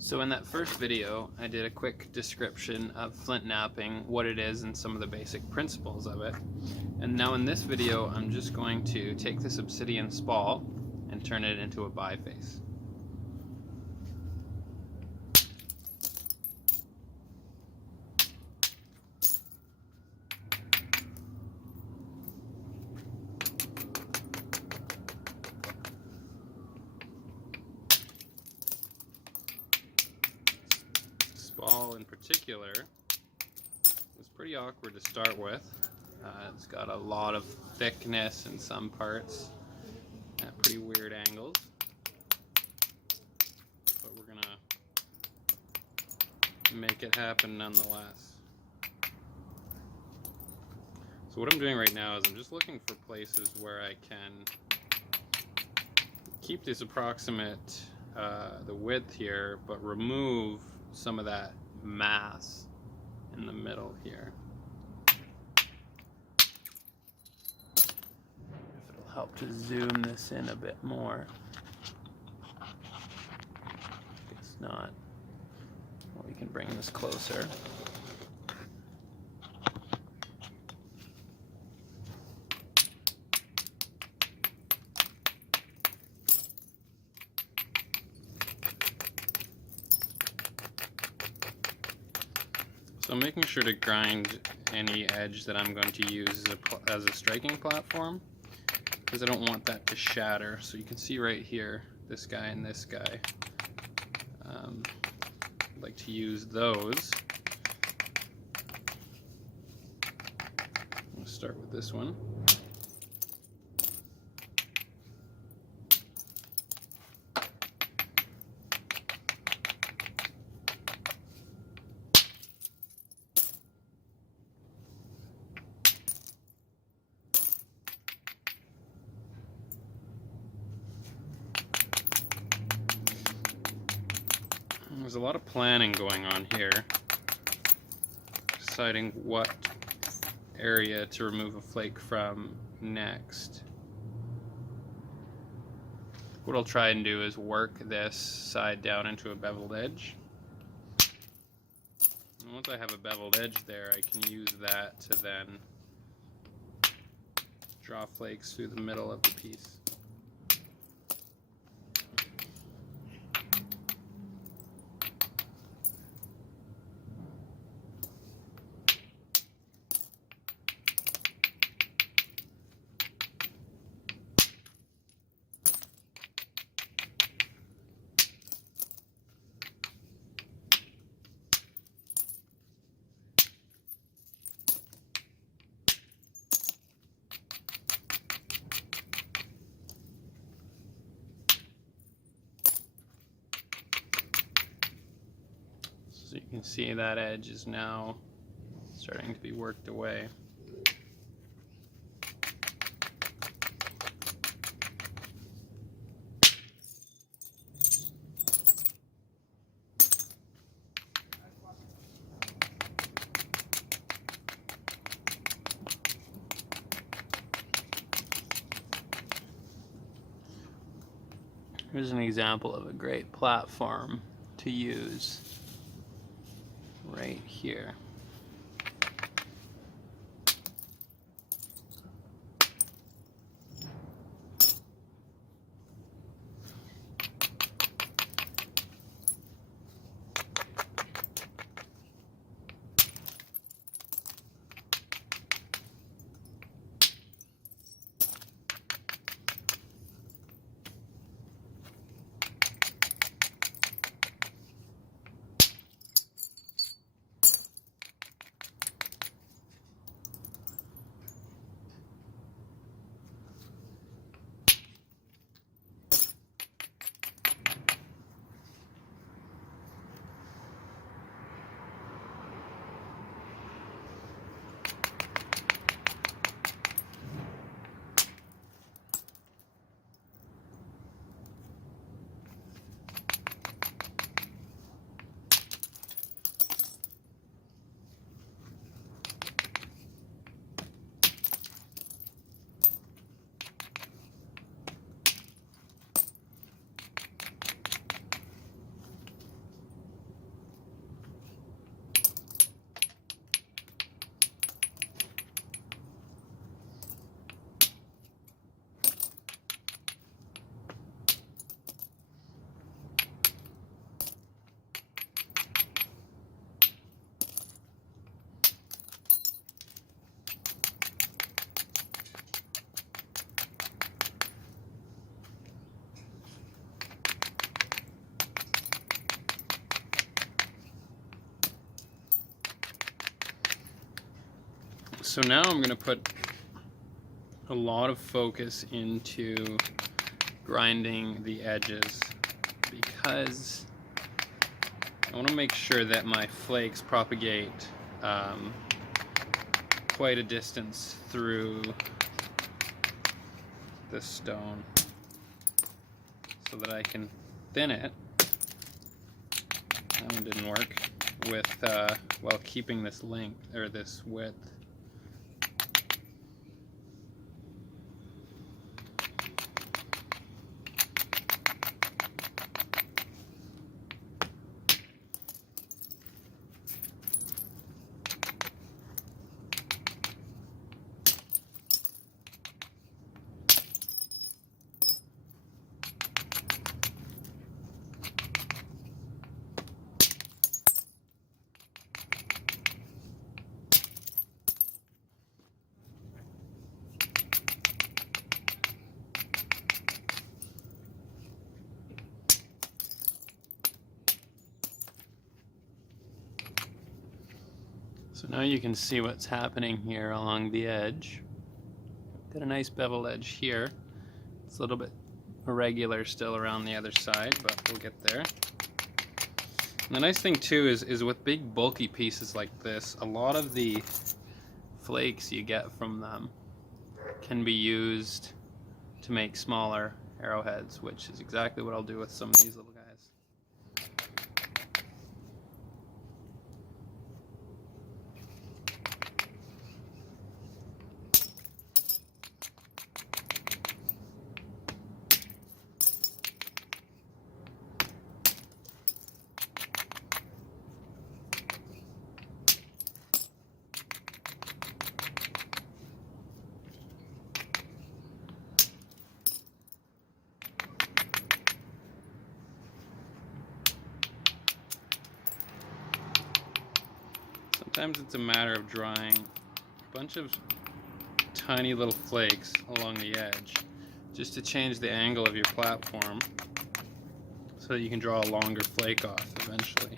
So in that first video, I did a quick description of flint knapping, what it is, and some of the basic principles of it. And now in this video, I'm just going to take this Obsidian spall and turn it into a biface. Ball in particular was pretty awkward to start with. It's got a lot of thickness in some parts at pretty weird angles, but we're gonna make it happen nonetheless. So what I'm doing right now is I'm just looking for places where I can keep this approximate the width here, but remove some of that mass in the middle here. If it'll help to zoom this in a bit more. Guess not. Well, we can bring this closer. So I'm making sure to grind any edge that I'm going to use as a striking platform, because I don't want that to shatter. So you can see right here, this guy and this guy. I'd like to use those. I'll start with this one. There's a lot of planning going on here, deciding what area to remove a flake from next. What I'll try and do is work this side down into a beveled edge. And once I have a beveled edge there, I can use that to then draw flakes through the middle of the piece. So you can see that edge is now starting to be worked away. Here's an example of a great platform to use right here. So now I'm going to put a lot of focus into grinding the edges, because I want to make sure that my flakes propagate quite a distance through the stone so that I can thin it. That one didn't work, with while keeping this length, or this width. So now you can see what's happening here along the edge. Got a nice bevel edge here. It's a little bit irregular still around the other side, but we'll get there. And the nice thing too is with big bulky pieces like this, a lot of the flakes you get from them can be used to make smaller arrowheads, which is exactly what I'll do with some of these little guys. Sometimes it's a matter of drawing a bunch of tiny little flakes along the edge just to change the angle of your platform so that you can draw a longer flake off eventually.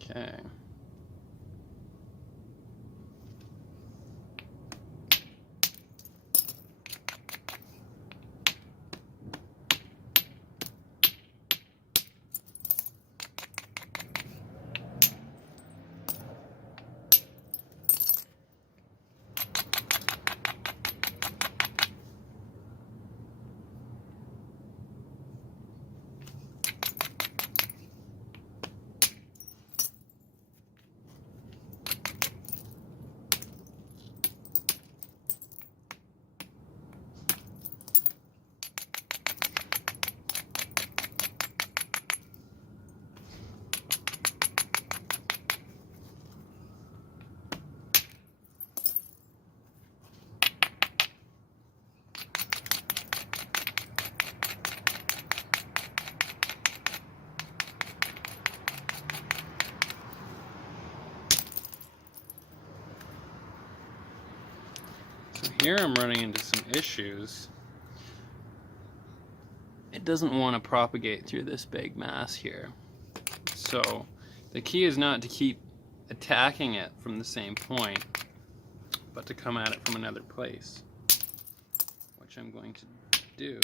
Okay. Here I'm running into some issues. It doesn't want to propagate through this big mass here. So the key is not to keep attacking it from the same point, but to come at it from another place, which I'm going to do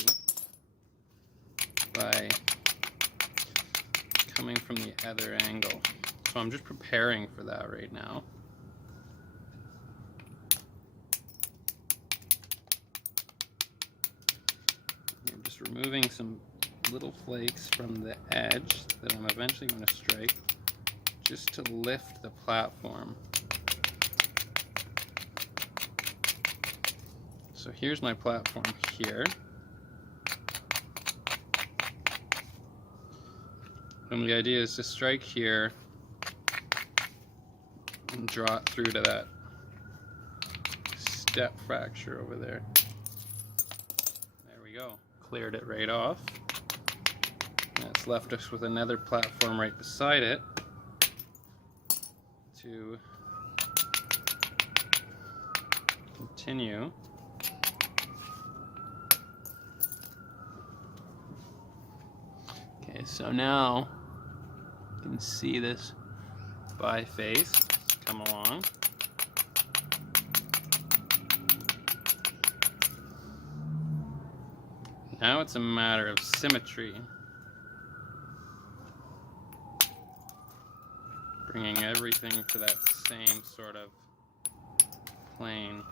by coming from the other angle. So I'm just preparing for that right now. Removing some little flakes from the edge that I'm eventually going to strike just to lift the platform. So here's my platform here. And the idea is to strike here and draw it through to that step fracture over there. There we go. Cleared it right off. That's left us with another platform right beside it to Continue. Okay, so now you can see this biface come along. Now it's a matter of symmetry. Bringing everything to that same sort of plane.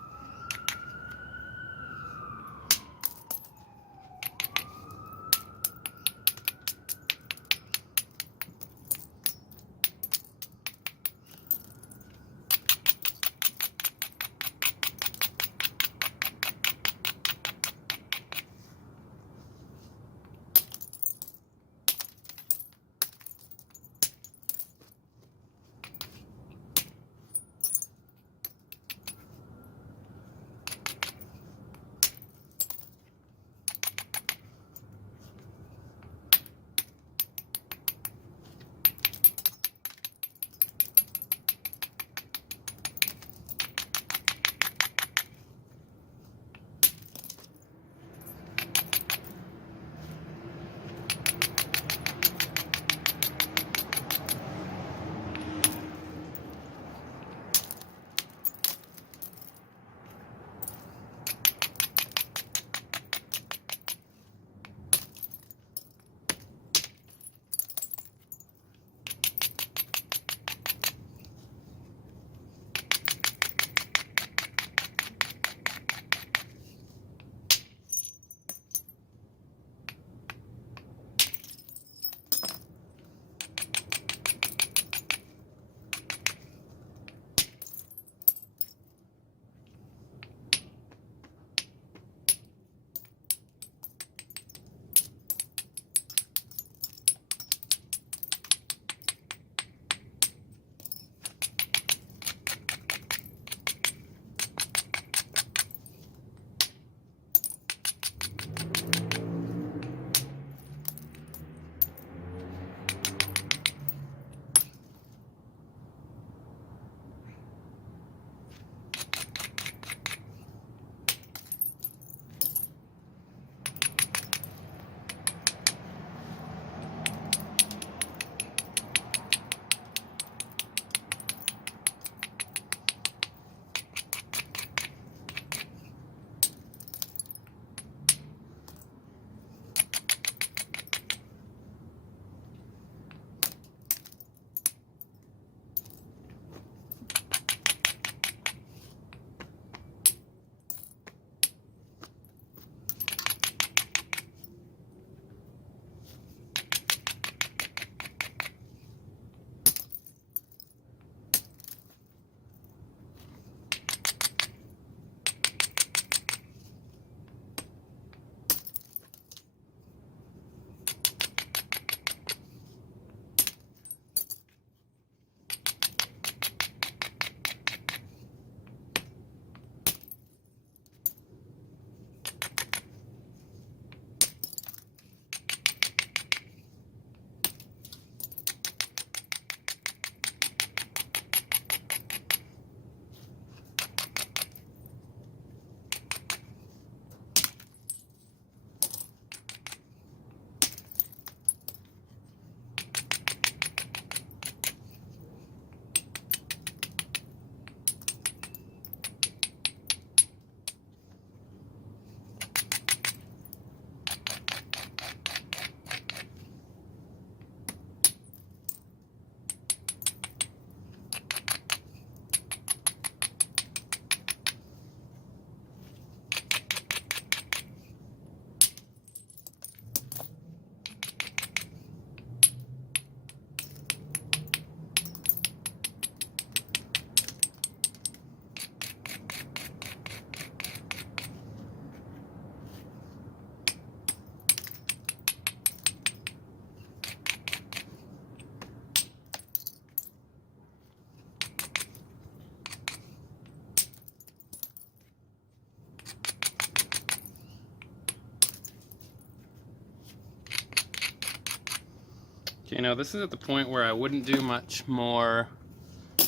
Okay, now this is at the point where I wouldn't do much more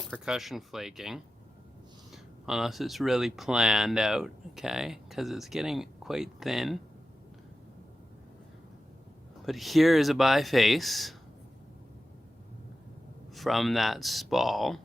percussion flaking unless it's really planned out, okay, because it's getting quite thin. But here is a biface from that spall.